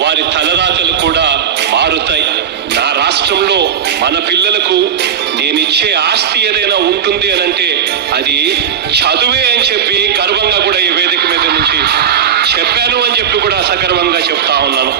వారి తలరాతలు కూడా మారుతాయి. నా రాష్ట్రంలో మన పిల్లలకు నేనిచ్చే ఆస్తి ఏదైనా ఉంటుంది అని అంటే అది చదువే అని చెప్పి గర్వంగా కూడా ఈ వేదిక మీద నుంచి చెప్పాను అని చెప్పి కూడా సగర్వంగా చెప్తా ఉన్నాను.